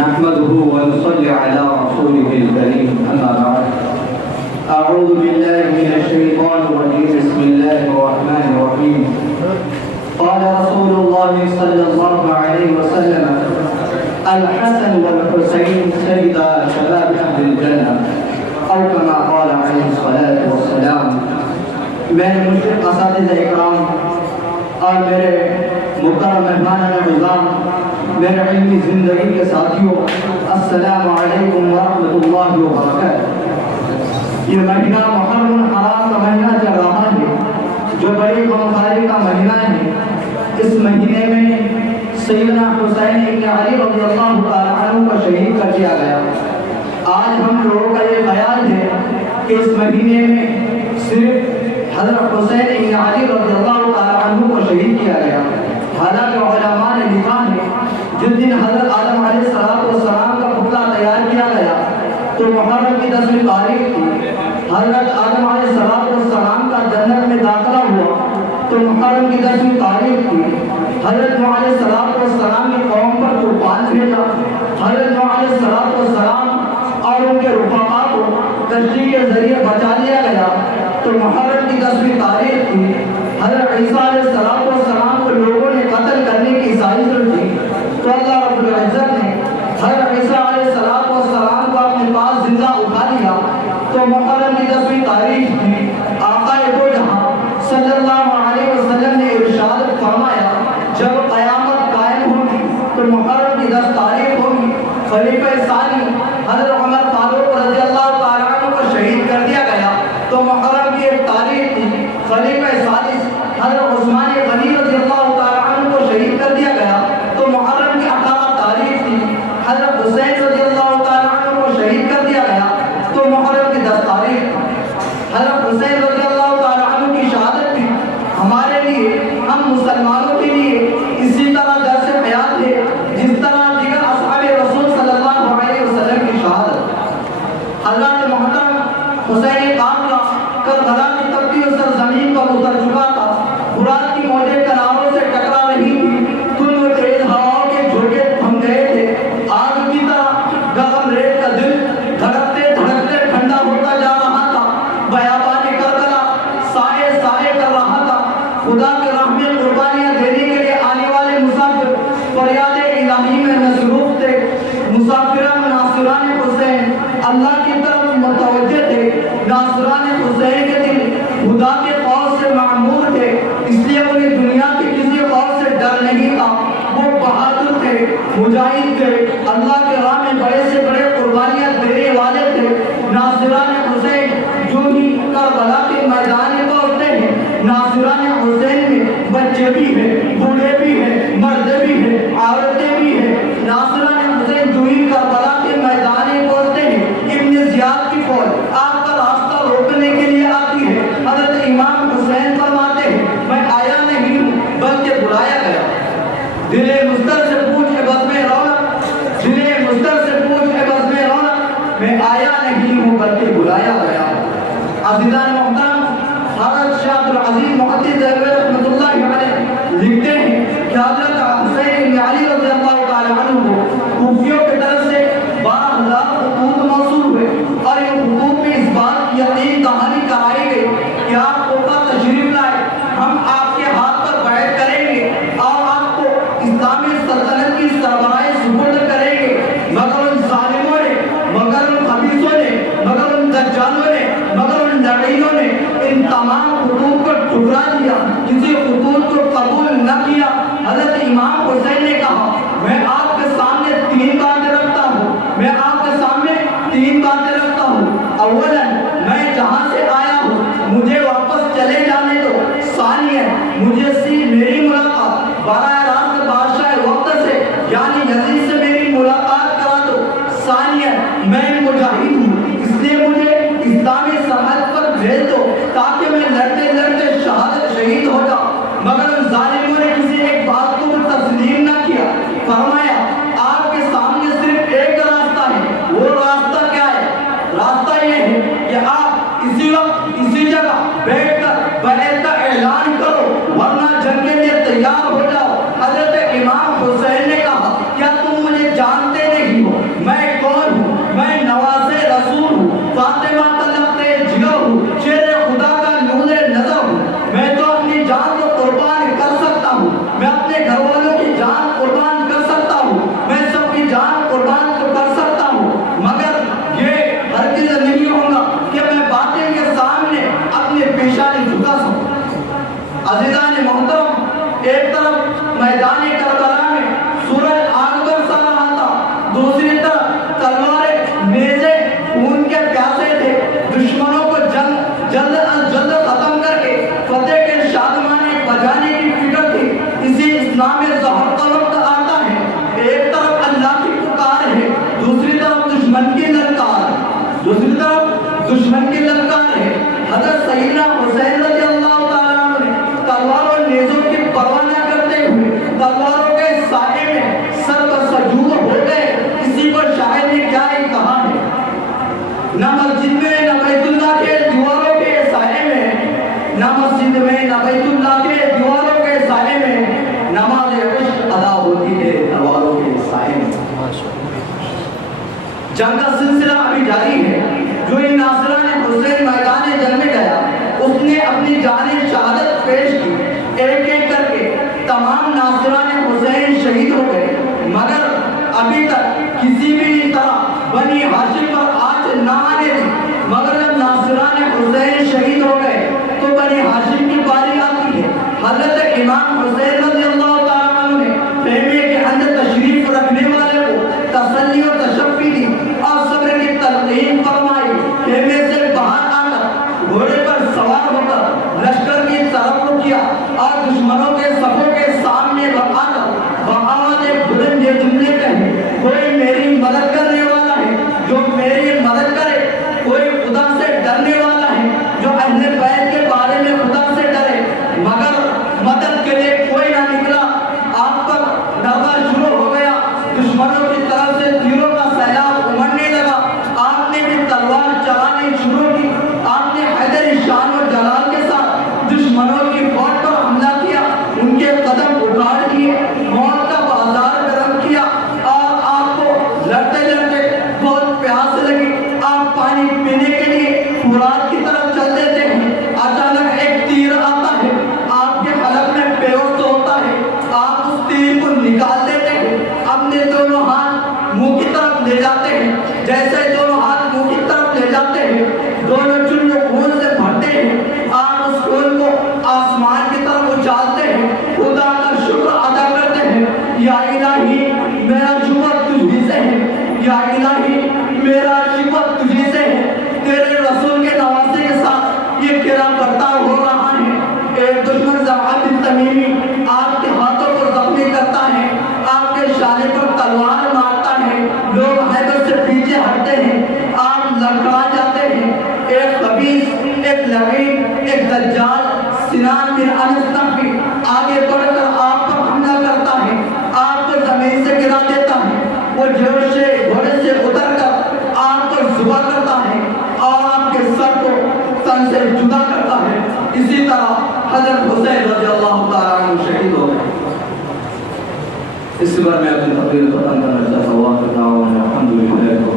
نحمده ونصلي على رسوله الكريم أما بعد أعوذ بالله من الشيطان الرجيم بسم الله الرحمن الرحيم قال رسول الله صلى الله عليه وسلم الحسن والحسين سيدا شباب أهل الجنة أو كما قال عليه الصلاة والسلام میرے مشرق اساتذہ اکرام اور میرے محترم مہمان نوازان میرے علمی زندگی کے ساتھیوں السلام علیکم ورحمۃ اللہ وبرکاتہ۔ یہ مہینہ محرم حرام کا مہینہ چل رہا ہے جو بڑی غمخواری کا مہینہ ہے۔ اس مہینے میں سیدنا حسین ابن علی رضی اللہ تعالیٰ عنہ کو شہید کر دیا گیا۔ آج ہم لوگوں کا یہ خیال ہے کہ اس مہینے میں صرف حضرت حسین ابن علی رضی اللہ تعالیٰ عنہ کو شہید کیا گیا، حالانکہ علماء نے لکھا ہے جس دن حضرت آدم علیہ السلام کا پتلا تیار کیا گیا تو محرم کی 10ویں تاریخ تھی۔ حضرت آدم علیہ السلام کا جنت میں داخلہ ہوا تو محرم کی 10ویں تاریخ تھی۔ حضرت نوح علیہ السلام کی قوم پر طوفان بھیجا، حضرت نوح علیہ السلام اور ان کے رفقا کو کشتی کے ذریعے بچا لیا گیا تو محرم کی 10ویں تاریخ تھی۔ حضرت عیسیٰ علیہ السلام کو لوگوں نے قتل کرنے کی سازش کی تو اللہ رب العزت نے حضرت عیسیٰ علیہ السلام کو اپنے پاس زندہ اٹھا لیا تو محرم کی 10ویں تاریخ تھی۔ آقا دو جہاں صلی اللہ علیہ وسلم نے ارشاد فرمایا جب قیامت قائم ہوگی تو محرم کی 10 تاریخ ہوگی۔ خلیفہ ثانی حضرت عمر فاروق رضی اللہ تعالیٰ عنہ کو شہید کر دیا گیا تو محرم کی 1 تاریخ تھی۔ خلیفہ ثالث حضرت عثمان غنی رضی اللہ تعالیٰ عنہ کو شہید کر دیا گیا تو محرم کی 18 تاریخ تھی۔ حضرت حسین رضی اللہ تعالیٰ عنہ کو شہید کر دیا گیا تو محرم کی 10 تاریخ تھی۔ حضرت حسین رضی اللہ تعالیٰ عنہ کی شہادت بھی ہمارے لیے، ہم مسلمانوں کے لیے اسی طرح درس حیات ہے جس طرح دیگر اصحاب رسول صلی اللہ علیہ وسلم کی شہادت۔ حضرت محترم حسین قابلہ کربلا کی تپتی ہوئی سرزمین پر اتر چکا تھا۔ فرات کی موجیں کناروں سے ٹکرا رہی تھی، تند و تیز ہواؤں کے جھونکے تھم گئے تھے۔ آگ کی طرح گرم ریت کا دل دھڑکتے دھڑکتے ٹھنڈا ہوتا جا رہا تھا۔ بیابان کربلا سائے سائے کر رہا تھا۔ خدا کے راہ میں قربانیاں دینے کے لیے آنے والے مسافر فریاد الہی میں مصروف تھے۔ مسافران ناصران حسین اللہ کی طرف متوجہ تھے۔ ناصران حسین کے دل خدا کے خوف سے معمور تھے، اس لیے انہیں دنیا کے کسی خوف سے ڈر نہیں تھا۔ وہ بہادر تھے، مجاہد تھے، اللہ کے راہ میں بڑے سے بڑے قربانیاں دینے والے تھے۔ ناصران حسین جو ہی کربلا کے میدان میں پہنچتے ہیں، ناصران حسین میں بچے بھی ہیں، بوڑھے بھی ہیں، مرد بھی ہیں، عورتیں بھی ہیں۔ ناصران حسین جو ہی کربلا کے میدان میں پہنچتے ہیں، ابن زیاد کی فوج آپ کا راستہ روکنے کے لیے آتی ہے۔ حضرت امام حسین فرماتے ہیں میں آیا نہیں ہوں بلکہ بلایا گیا۔ دل مستر سے پوچھ ہے بزم رونق، دل مستر سے پوچھ ہے بزم رونق، میں آیا نہیں ہوں بلکہ بلایا گیا۔ عزیزان محترم، حضرت شاہ عبدالعزیز محدث دہلوی رحمۃ اللہ علیہ لکھتے ہیں کہ حضرت حسین بن علی رضی اللہ تعالیٰ عنہ کو کوفیوں کی طرف سے 12,000 خطوط موصول ہوئے اور ان خطوط میں اس بات کی یقین دہانی کرائی گئی کہ آپ کوفہ تشریف لائے، ہم آپ کے ہاتھ پر بیعت کریں گے اور آپ کو اسلامی سلطنت کی سربراہی سپرد کریں گے، مگر ان ظالموں نے، مگر ان خبیثوں نے، مگر ان دجالوں نے، مگر ان لعینوں نے ان تمام خطوط کو ٹھکرا دیا، کسی خطوط کو قبول نہ کیا۔ حضرت امام حسین نے کہا میں آپ کے سامنے 3 باتیں دوسری طرف تلواریں نیزے خون کے پیاسے تھے، دشمنوں کو جلد از جلد ختم کر کے فتح کے شادمانے بجانے کی فکر تھی۔ اسی اسلام میں ظہر کا وقت آتا ہے، ایک طرف اللہ کی پکار ہے، دوسری طرف دشمن کی للکار ہے۔ حضرت سیدنا حسین رضی اللہ تعالیٰ عنہ نے تلوار اور نیزوں کی پرواہ نہ کرتے ہوئے تلواروں کے سائے میں سر بسجود ہو گئے۔ اسی پر شاعر نے کیا ہی کہا ہے، نہ مسجد میں نہ بیت اللہ کے دیواروں کے سائے میں، نہ مسجد میں نہ بیت اللہ کے دیواروں کے سائے میں، نماز عشق ادا ہوتی ہے تلواروں کے سائے میں۔ جنگ کا سلسلہ ابھی جاری ہے۔ جو ان ناصران حسین میدان جنگ میں گیا، اس نے اپنی جان شہادت پیش کی۔ ایک ایک کر کے تمام ناصران حسین شہید ہو گئے، مگر ابھی تک کسی بھی طرح بنی ہاشم پر آنچ نہ آنے دی۔ مگر جب ناصران حسین شہید ہو گئے تو بنی ہاشم کی باری آتی ہے۔ حضرت امام حسین رضی اللہ تعالیٰ عنہ نے خیمے کے اندر تشریف رکھنے والے کو تسلی اور تشفی دی اور صبر کی تلقین فرمائی۔ خیمے سے باہر آ کر گھوڑے پر سوار ہو کر لشکر کی طرف کو کیا اور دشمنوں کے صفوں کے سامنے آ کر بآواز بلند یہ جملے کہے، کوئی میری مدد کرنے والا ہے جو میری مدد کرے، کوئی خدا سے ڈرنے والا ہے جو اہل بیت کے بارے میں خدا سے ڈرے۔ مگر مدد کے لیے کوئی نہ نکلا۔ آپ پر ڈرنا شروع ہو گیا، دشمنوں کی طرف سے تیروں کا سیلاب امڑنے لگا۔ آپ نے بھی تلوار چلانی شروع کی۔ آپ نے حیدر شان اور جلال کے ساتھ دشمنوں کی فوج پر حملہ کیا، ان کے قدم اکھاڑ دیے، موت کا بازار گرم کیا اور آپ کو لڑتے لڑتے بہت پیاس لگی۔ آپ پانی پینے کے لیے فرات کی طرف چل دیتے ہیں، اچانک ایک تیر آتا ہے، آپ کے حلق میں پیوست ہوتا ہے۔ آپ اس تیر کو نکال دیتے ہیں، اپنے دونوں ہاتھ منہ کی طرف لے جاتے ہیں۔ جیسے دونوں ہاتھ منہ کی طرف لے جاتے ہیں، دونوں چنو خون سے بھرتے ہیں۔ آپ اس خون کو آسمان کی طرف اچھالتے ہیں، خدا کا شکر ادا کرتے ہیں۔ یا الہی میرا شکر تجھی سے ہے، یا الہی میرا شکر تجھی سے ہے، تیرے رسول کے نواسے کے ساتھ یہ کیا برتاؤ ہو رہا ہے۔ ایک دشمن زبعہ بن تمیمی آپ کے ہاتھوں کو زخمی کرتا ہے، آپ کے شانے پر تلوار مارتا ہے، لوگ حیبت سے پیچھے ہٹتے ہیں، آپ لڑکھڑا جاتے ہیں۔ ایک خبیث، ایک لعین، ایک دجال سنان بن انس نخعی آگے بڑھ کر آپ پر حملہ کرتا ہے، آپ کو زمین سے گرا دیتا ہے۔ وہ جوش سے گھوڑے سے اتر کر آپ پر ذبح کرتا ہے اور آپ کے سر کو تن سے جدا کرتا ہے۔ اسی طرح حضرت حسین رضی اللہ تعالیٰ عنہ شہید ہو گئے۔ اس بار میں اپنی تقریر ختم کرنا چاہتا ہوں۔ الحمدللہ